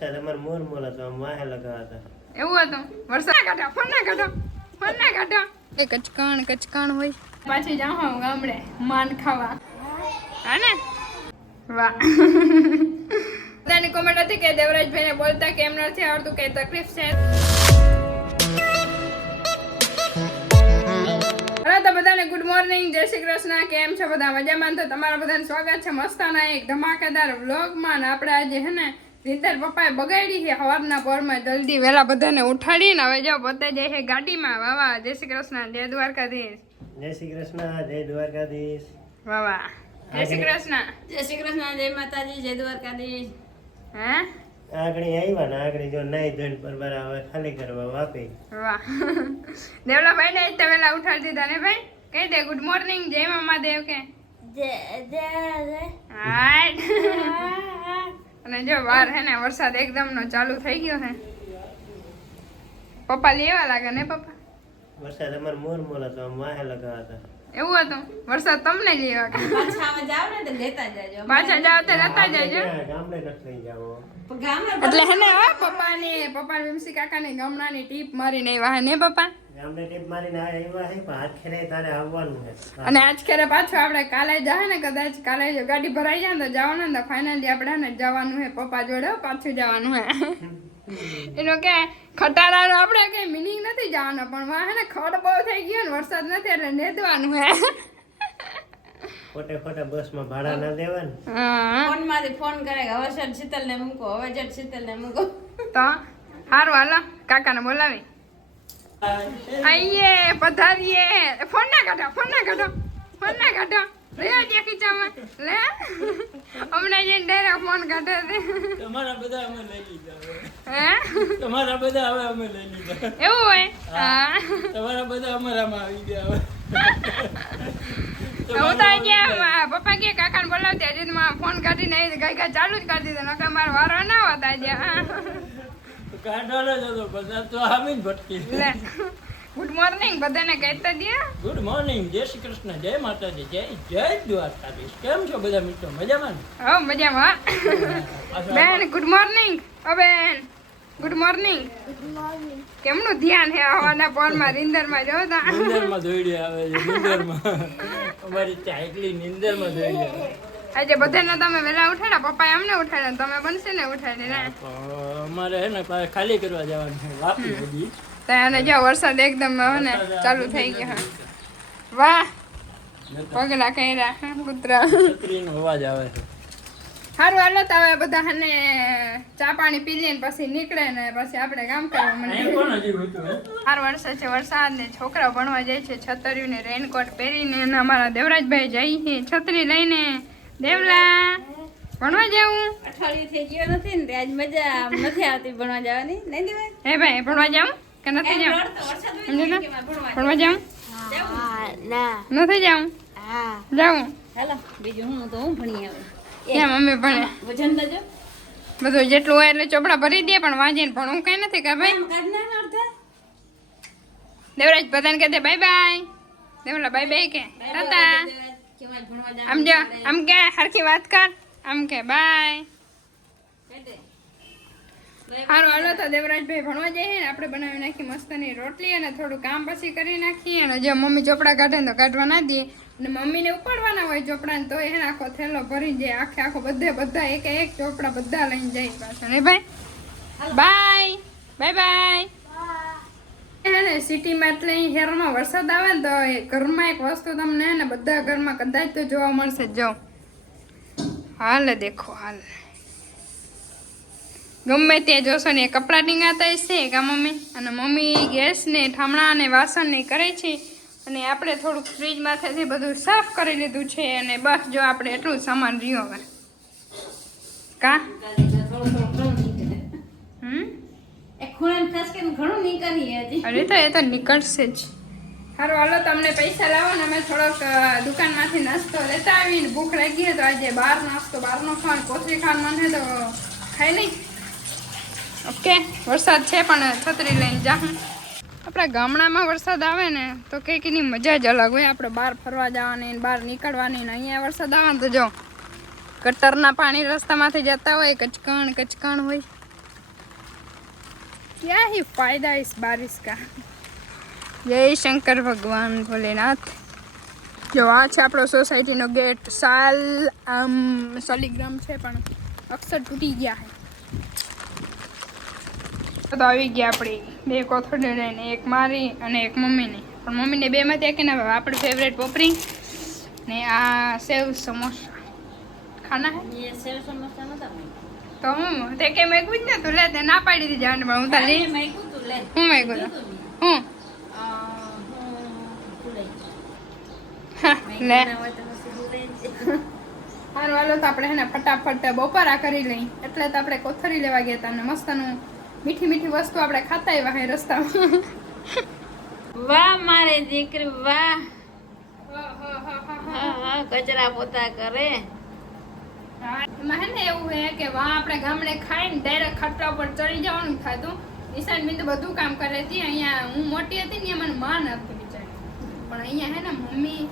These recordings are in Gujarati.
વરસાદ અમારે મોર મોર હતો આમ વાહે લગાવતા એવું હતું? વરસાદ કાઢો ફોન ના કાઢો ફોન ના કાઢો. એ કચકાણ કચકાણ હોય. પાછી જાઉં હું ગામડે માન ખાવા. હા ને? વાહ. બધાની કોમેન્ટ હતી કે દેવરાજભાઈને બોલતા કેમ નથી આવડતું કઈ તકલીફ છે? તો બધાને ગુડ મોર્નિંગ જય શ્રી કૃષ્ણ કેમ છો બધા? મજામાં તો તમારા બધાને સ્વાગત છે મસ્તાના એક ધમાકેદાર વ્લોગમાં ને આપણે આજે હે ને રીતર પપ્પાએ બગાડી છે સવારના પોરમાં જલ્દી વહેલા બધાને ઉઠાડીને હવે જો પોતે જાય છે ગાડીમાં વાવા. જય શ્રી કૃષ્ણ જય દ્વારકાધીશ. જય શ્રી કૃષ્ણ જય દ્વારકાધીશ. વાવા. જય શ્રી કૃષ્ણ. જય શ્રી કૃષ્ણ જય માતાજી જય દ્વારકાધીશ. હા? આગળ આવ્યા ને આગળ જો નાઈ ધોઈને પરબાર હવે ખાલી કરવા વાપી. વાહ. દેવલાભાઈ ને તો વહેલા ઉઠાડી દીધા ને ભાઈ? કહી દે ગુડ મોર્નિંગ જય મામા દેવ કે. જય જય હાય અને જો બહાર હે ને વરસાદ એકદમ નો ચાલુ થઈ ગયો હે. પપ્પા લેવા લાગે ને પપ્પા? વરસાદ અમાર મોર મોર હતો માહે લગા હતા. એવું હતું? વરસાદ તમને લેવા કે? પાછા જાવ ને તો લેતા જાજો. પાછા જાવ તો લેતા જાજો. ગામડે નથી લઈ જાવ એટલે હે ને પપ્પાની પપ્પા ને પપ્પા વિમસી કાકા ની ગામડાની ટીપ મારીને આવ્યા હે ને પપ્પા? ગામડે ટીપ મારીને આવ્યા છે પણ હાથ ખેરે તારે આવવાનું છે. અને આજ ખેરે પાછું આપણે કાલે જાય ને કદાચ કાલે જો ગાડી ભરાઈ જાય ને તો જવાનું ને તો ફાઇનલી આપણે ને જવાનું હે પપ્પા જોડે પાછું જવાનું હે. એનો કે ખટારાનો આપણે કઈ મિનિંગ નથી જવાનો પણ વાહ ને ખડ બહુ થઈ ગયો ને વરસાદ નથી એટલે નેદવાનું હે. ખોટે ખોટા બસમાં ભાડા ના દેવા ને હા. ફોનમાંથી ફોન કરે કે હવે સર શીતલ ને મૂકો હવે જટ શીતલ ને મૂકો. તો સારું હાલો કાકાને બોલાવી. આઈએ પધારીએ. ફોન ના કાઢો ફોન ના કાઢો ફોન ના કાઢો. લે આજે ખીચામાં. લે? હમણાં જઈને ડાયરેક્ટ ફોન કાઢે છે. તમારા બધા અમે લઈ લીધા હે? તમારા બધા હવે અમે લઈ લીધા. એવું હોય? હા. તમારા બધા અમારામાં આવી ગયા હવે. હું તો અહીંયા પપ્પા કે કાકાને બોલાવતી હજી ફોન કાઢીને ગઈ ગાય ચાલુ જ કરી દીધો નકર મારો વારો ના હોતા આજે. હા. તો કાઢવાનો જ હતો બધા તો આમી જ ભટકી ગુડ મોર્નિંગ બધાને કહેતા દે ગુડ મોર્નિંગ જય શ્રી કૃષ્ણ જય માતાજી જય જય દ્વારકાધીશ. કેમ છો બધા મિત્રો? મજામાં? હો મજામાં. બેન ગુડ મોર્નિંગ ઓ બેન. ગુડ મોર્નિંગ કેમનું ધ્યાન હે હવાના પોરમાં જો જોતા નિંદરમાં દોડી આવે છે નિંદરમાં. અમારી એટલી નિંદરમાં દોડી આવે. આજે બધાને તમે વહેલા ઉઠાડ્યા પપ્પા અમને ઉઠાડ્યા તમે બનશે ને ઉઠાડી ને? પણ અમારે હે ને ખાલી કરવા જવાનું છે વાપી બધી. ત્યાં જો વરસાદ એકદમ હવે ને ચાલુ થઈ ગયો વાહ! પગલા કર્યા કૂતરા. છત્રીનો અવાજ આવે છે. સારું હાલો તો હવે બધા હને ચા પાણી પી લઈએ પછી નીકળે ને પછી આપણે કામ કરવા મને સારું વરસાદ છે વરસાદ ને છોકરા ભણવા જાય છે છતરીયું ને રેનકોટ પહેરીને અને અમારા દેવરાજભાઈ જાય છે છત્રી લઈને. દેવલા ભણવા જાઉં? અઠવાડિયું થઈ ગયો નથી ને આજ મજા નથી આવતી ભણવા જવાની. નહીં દેવાય હે ભાઈ ભણવા જાઉં કે નથી જાઉં? ભણવા જાઉં? ના. નથી જાઉં? જાઉં. હાલો બીજું હું તો હું ભણી આવું ક્યાં મમ્મી ભણે? વજન જો. બધું જેટલું હોય એટલે ચોપડા ભરી દે પણ વાંચીને ભણવું કઈ નથી કે ભાઈ? દેવરાજ બધાને કહે દે bye bye Devla bye bye કે તાતા. આમ જો આમ કે હરખી વાત કર. આમ કે બાય સારું હાલો તો દેવરાજભાઈ ભણવા જઈએ ને આપણે બનાવી નાખી મસ્તની રોટલી અને થોડું કામ પછી કરી નાખીએ. અને જો મમ્મી ચોપડા કાઢે ને તો કાઢવા ના દે. અને મમ્મીને ઉપાડવાના હોય ચોપડાને તો એને આખો થેલો ભરી જાય આખે આખો બધે બધા એક એક ચોપડા બધા લઈને જાય પાછા. ને ભાઈ? બાય બાય બાય એને સિટીમાં એટલે અહીં હેરમાં વરસાદ આવે ને તો ઘરમાં એક વસ્તુ તમને ને, બધા ઘરમાં કદાચ તો જોવા મળશે. જ. હાલ દેખો, હાલ. ગમે તે જોશો ને કપડાં ટીંગાતા છે કા મમ્મી. અને મમ્મી ગેસ ને ઠામણા અને વાસણ ને કરે છે. અને આપણે થોડુંક ફ્રીજમાંથી બધું સાફ કરી લીધું છે અને બસ જો આપણે એટલું સામાન રહ્યો હવે. કા. હમ? એક ખૂણામાં ખાસ કરીને ઘણું નીકળીએ હજી. અરે તો એ તો નીકળશે જ. સારું હાલો તમને પૈસા લાવો ને અમે થોડોક દુકાનમાંથી નાસ્તો લેતા આવીને ભૂખ લાગી હોય તો આજે બહાર નાસ્તો બહારનો ખાવાનું કોથળી ખાવાનું મને તો ખાઈ નહીં. ઓકે વરસાદ છે પણ છત્રી લઈને જા આપણા ગામડામાં વરસાદ આવે ને તો કંઈક એની મજા જ અલગ હોય. આપણે બહાર ફરવા જવાની ને બહાર નીકળવાની ને અહીંયા વરસાદ આવે ને તો જો ગટરના પાણી રસ્તામાંથી જતા હોય કચકણ કચકણ હોય. क्या ही फायदा इस बारिश का જય શંકર ભગવાન ભોલેનાથ જો આ છે આપણો સોસાયટીનો ગેટ સાલ આમ સોલિગ્રામ છે પણ અક્ષર તૂટી ગયા છે તો આવી ગયા આપણી બે કોથળી લઈને એક મારી અને એક મમ્મીની પણ મમ્મીને બેમાંથી એક ને આપણે ફેવરેટ પોપરી ને આ સેવ સમોસા ખાના હે ये सेव समोसा नता मैं તો હું તે કે મેં જ ને તું લે તે ના પાડી દીધી જાણ પણ હું તો લઈ मैं को तू ले હું મેં તું કીધું તું લે. હું आ, હું તું લઈ જા. હા, મેં લે કીધું હોય તો પછી તું લઈ જા. હારું હાલો તો આપણે હે ને ફટાફટ બપોરા કરી લઈ એટલે તો આપણે કોથળી લેવા ગયા હતા ને મસ્તનું મીઠી મીઠી વસ્તુ આપણે ખાતા આવ્યા હે રસ્તામાં વાહ મારી દીકરી વાહ હા હા કચરા પોતા કરે હા, એમાં હે ને એવું હે કે વા આપણે ગામડે ખાઈને ડાયરેક્ટ ખાટલા ઉપર ચડી જવાનું થતું ઈશાન બિન બધું કામ કરે હતી અહીંયા હું મોટી હતી ને મને માન આપતી બિચારી. પણ અહીંયા હે ને મમ્મી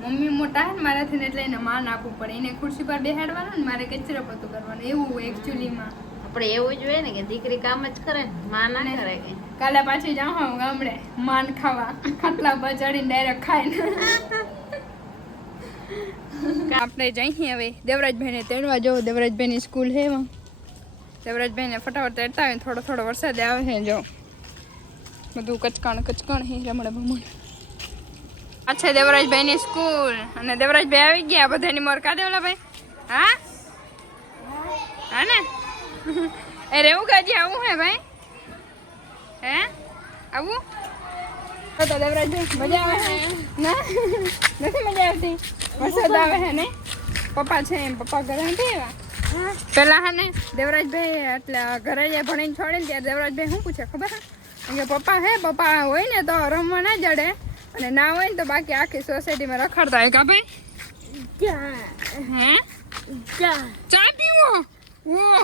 મમ્મી મોટા હે ને મારાથી એટલે એને માન આપવું પડે. એને ખુરશી પર બેહાડવાનું ને મારે કચરો પતું કરવાનું. એવું એકચ્યુઅલીમાં આપણે એવું જ હોય ને કે દીકરી કામ જ કરે ને માં ના કરે કે કાલે પાછી જાઉં હું ગામડે માન ખાવા. ખાટલા પર ચડીને ડાયરેક્ટ ખાઈને. આપણે જઈએ હવે. દેવરાજભાઈને તેડવા જવું. દેવરાજભાઈની સ્કૂલ છે એમાં. દેવરાજભાઈને ફટાફટ તેડતા આવે થોડો થોડો વરસાદ આવે છે જો. બધું કચકાણ કચકાણ હે રમણ ભમણ આ છે દેવરાજભાઈની સ્કૂલ. અને દેવરાજભાઈ આવી ગયા બધાની મોર કા દેવલા ભાઈ. હા? હા ને? એ રેવું કાજી આવું હે ભાઈ? હે? આવું? તો દેવરાજભાઈ મજા આવે ના? નથી મજા આવતી? વરસાદ આવે છે ને? પપ્પા છે એમ પપ્પા ઘરે નથી એવા? પેલા હે ને દેવરાજભાઈ એટલે ઘરે જે ભણીને છોડીને ત્યારે દેવરાજભાઈ શું પૂછે ખબર કે પપ્પા હે પપ્પા હોય ને તો રમવા ના જડે. અને ના હોય ને તો બાકી આખી સોસાયટીમાં રખડતા હોય કા ભાઈ? હે? ચા પીવો? ઓહ.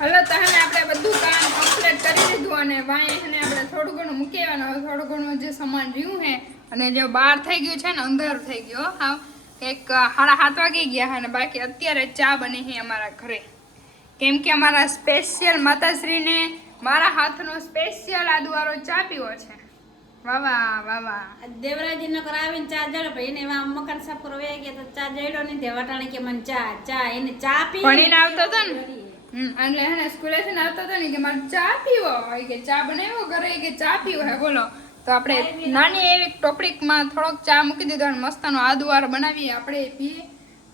હલો તો હે ને આપણે બધું કામ કમ્પ્લીટ કરી દીધું અને વાંહે હે ને આપણે થોડું ઘણું મૂકી હવે થોડું ઘણું જે સામાન રહ્યું છે અને જે બહાર થઈ ગયું છે ને અંધાર થઈ ગયો હા. એક સાડા સાત વાગી ગયા અને બાકી અત્યારે ચા બની છે અમારા ઘરે. કેમ કે અમારા સ્પેશિયલ માતાશ્રીને મારા હાથનો સ્પેશિયલ આદુવાળો ચા પીવો છે. વાવા વાહ દેવરાજી ન કરાવીને ચા જડે ભાઈ એને એમાં મકાન સાફ કરવા ગયા તો ચા જડ્યો નહીં તે વટાણે કે મને ચા ચા એને ચા પી ભણીને આવતો હતો ને? એટલે હે ને સ્કૂલે છે ને આવતો હતો ને કે મારે ચા પીવો હોય કે ચા બનાવ્યો ઘરે કે ચા પીવો હે બોલો. તો આપણે નાની એવી ટોપડીકમાં થોડોક ચા મૂકી દીધો અને મસ્તાનો આદુવાર બનાવીએ આપણે પીએ.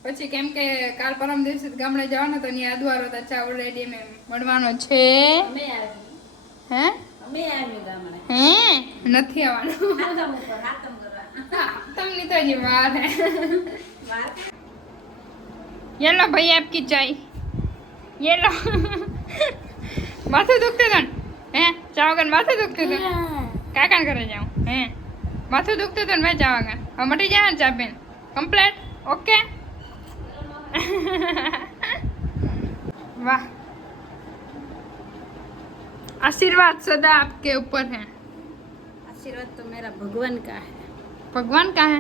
પછી કેમ કે કાલ પરમ દિવસે ગામડે જવાનો તો ત્યાં આદુવારો તો ચા ઓલરેડી અમે મળવાનો છે. હે? હે? નથી આવવાનું. તમને તો હજી વાર હે. યલો ભાઈ આપકી ચાય. ये लो माथું દુખતું હતું ને? હે ચા વગર માથું દુખતું હતું કાકા ઘરે જાઉં હે માથું દુખતું હતું ને મેં ચા વગર હવે મટી જાય ને ચા પીને કમ્પ્લેટ ઓકે વાહ आशीर्वाद सदा आपके ऊपर है आशीर्वाद तो मेरा भगवान का है भगवान का है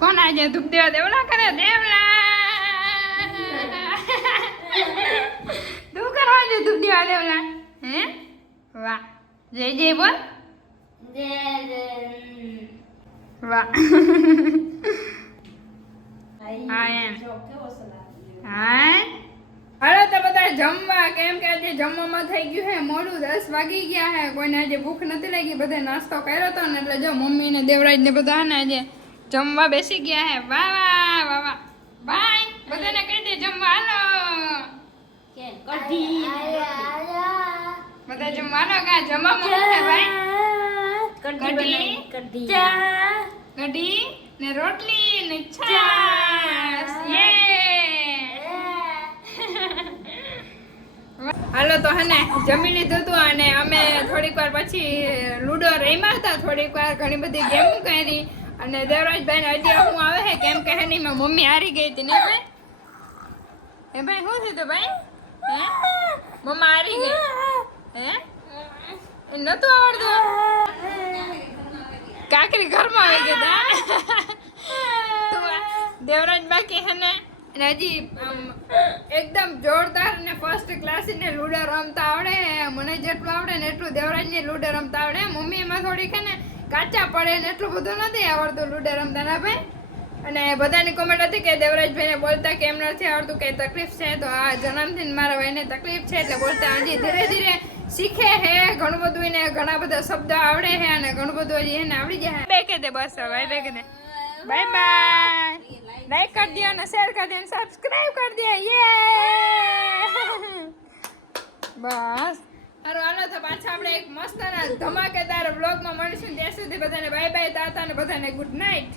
कौन आ जाए धूप देवा देवला करे देवला તું કરવા દે ધૂપ દેવા દેવલા હે? વાહ. જય જય બોલ. વાહ. હા એમ. હા હાલો તો બધા જમવા કેમ કે આજે જમવામાં થઈ ગયું હે મોડું દસ વાગી ગયા હે કોઈને આજે ભૂખ નથી લાગી. બધે નાસ્તો કર્યો હતો ને એટલે જો મમ્મી ને દેવરાજ ને બધા ને આજે જમવા બેસી ગયા હે વાહ વાહ વાહ વાહ. બાય. બધાને કહી દે જમવા હાલો કે કઢી બધા જમવાનો હાલો કા જમવા મળે ભાઈ? કઢી કઢી. ચા. કઢી ને રોટલી ને છાશ. યે હાલો તો હને જમી લીધું હતું અને અમે થોડીક વાર પછી લૂડો રમ્યા હતા. થોડીક વાર ઘણી બધી ગેમ કરી. અને દેવરાજભાઈ ને હજી હું આવે છે? કેમ કે હે નહીં મારી મમ્મી હારી ગઈ હતી ને ભાઈ? એ ભાઈ શું થયું ભાઈ? હે? મમ્મા હારી ગઈ હે? નતું આવડતું કાકરી ઘરમાં આવી ગયા તા. દેવરાજ બાકી હે ને? અને હજી એકદમ જોરદાર ને ફર્સ્ટ ક્લાસ ને લૂડો રમતા આવડે. મને જેટલું આવડે ને એટલું દેવરાજ ને લૂડો રમતા આવડે. મમ્મી એમાં થોડીક ને કાચા પડે ને એટલું બધું નથી આવડતું લૂડો રમતા. ના ભાઈ? અને બધાની કોમેન્ટ હતી કે દેવરાજભાઈને બોલતા કેમ નથી આવડતું કે તકલીફ છે તો આ જન્મથી મારા ભાઈને તકલીફ છે એટલે બોલતા હજી ધીરે ધીરે શીખે હે ઘણું બધું એને ઘણા બધા શબ્દો આવડે હે અને ઘણું બધું હજી એને આવડી જાય બે કે દે બસ હવે બે કે દે. બાય બાય લાઈક કરી દો અને શેર કરી દો અને સબસ્ક્રાઇબ કરી દો યે બસ. અરે હાલો તો પાછા આપણે એક મસ્ત ધમાકેદાર બ્લોગમાં મળીશું. ત્યાં સુધી બધાને બાય બાય તાતા અને બધાને ગુડ નાઇટ